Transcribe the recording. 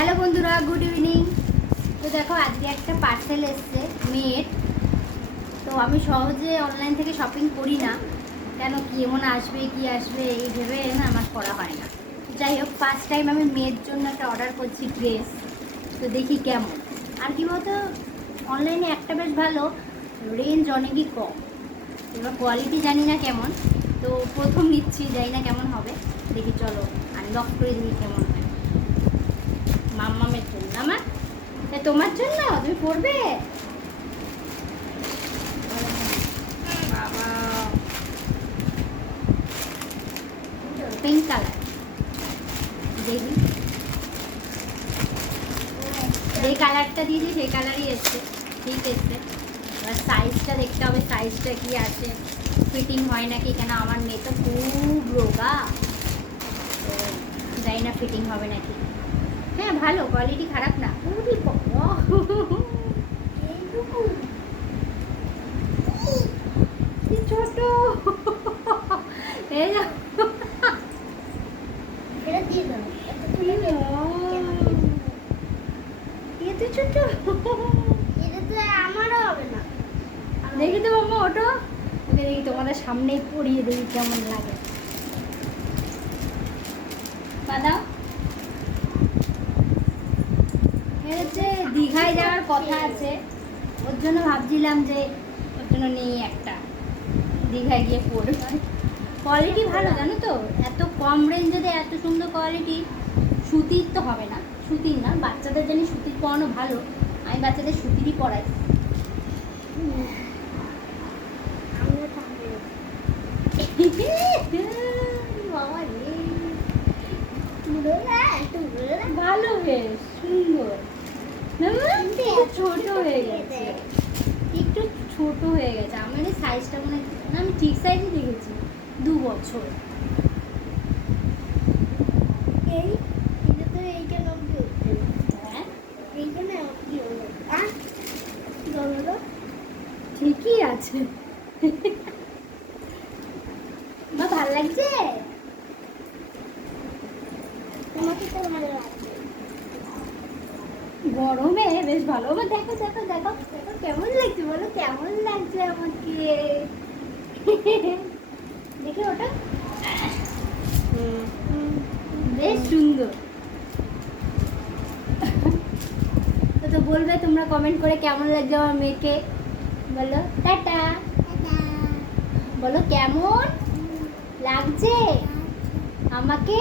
Hello বন্ধুরা, good evening. তো দেখো আজকে একটা পার্সেল এসছে মেয়ের। তো আমি সহজে অনলাইন থেকে শপিং করি না, কেন কেমন আসবে কি আসবে এই ভেবে না আমার করা হয় না। যাই হোক, ফার্স্ট টাইম আমি মেয়ের জন্য একটা অর্ডার করছি ড্রেস। তো দেখি কেমন। আর কি বলতো, অনলাইনে একটা বেশ ভালো, রেঞ্জ অনেকই কম, এবার কোয়ালিটি জানি না কেমন। তো প্রথম নিচ্ছি, জানি না কেমন হবে। দেখি চলো আনবক্স করে দেখি কেমন হয়। মাম্মামের জন্য আমার, তোমার জন্য তুমি পড়বে বাবা। পিঙ্ক কালার, দেখি যে কালারটা দিয়েছি সেই কালারই এসছে, ঠিক এসছে। এবার সাইজটা দেখতে হবে, সাইজটা কি আছে, ফিটিং হয় নাকি, কেন আমার মেয়ে তো খুব রোগা, তো জানি না ফিটিং হবে নাকি। হ্যাঁ ভালো, কোয়ালিটি খারাপ না। ছোট আমারও হবে না। দেখি তো বাবা, ওটো ওকে দেখি, তোমাদের সামনেই পরিয়ে দেখি কেমন লাগে। বাদাও, হচ্ছে দীঘায় যাওয়ার কথা আছে, ওর জন্য ভাবছিলাম যে ওর জন্য নেই একটা, দীঘায় গিয়ে পড়বে। কোয়ালিটি ভালো জানো তো, এত কম রেঞ্জে এত সুন্দর কোয়ালিটি। সুতির তো হবে না, সুতির না, বাচ্চাদের জানি সুতির পরানো ভালো, আমি বাচ্চাদের সুতিরই পরাই। বাবা রে, ভালো, বেশ সুন্দর। ছোট হয়ে গেছে, একটু ছোট হয়ে গেছে। আমার এই সাইজটা মনে হয় না, আমি ঠিক সাইজই দেখেছি। 2 বছর। এই এটা তো এইটা লম্বি হচ্ছে। হ্যাঁ এইখানে কি হলো? কি হলো? ঠিকই আছে। মা ভালো লাগছে, তোমাকে তো ভালো লাগছে। গরমে বেশ ভালো। মা দেখো দেখো দেখো দেখো কেমন লাগছে, বলো কেমন লাগছে আমাকে। দেখি ওটা, বেশ সুন্দর। তো বলবে তোমরা কমেন্ট করে কেমন লাগছে আমার মেয়েকে, বলো টাটা, বলো কেমন লাগছে আমাকে।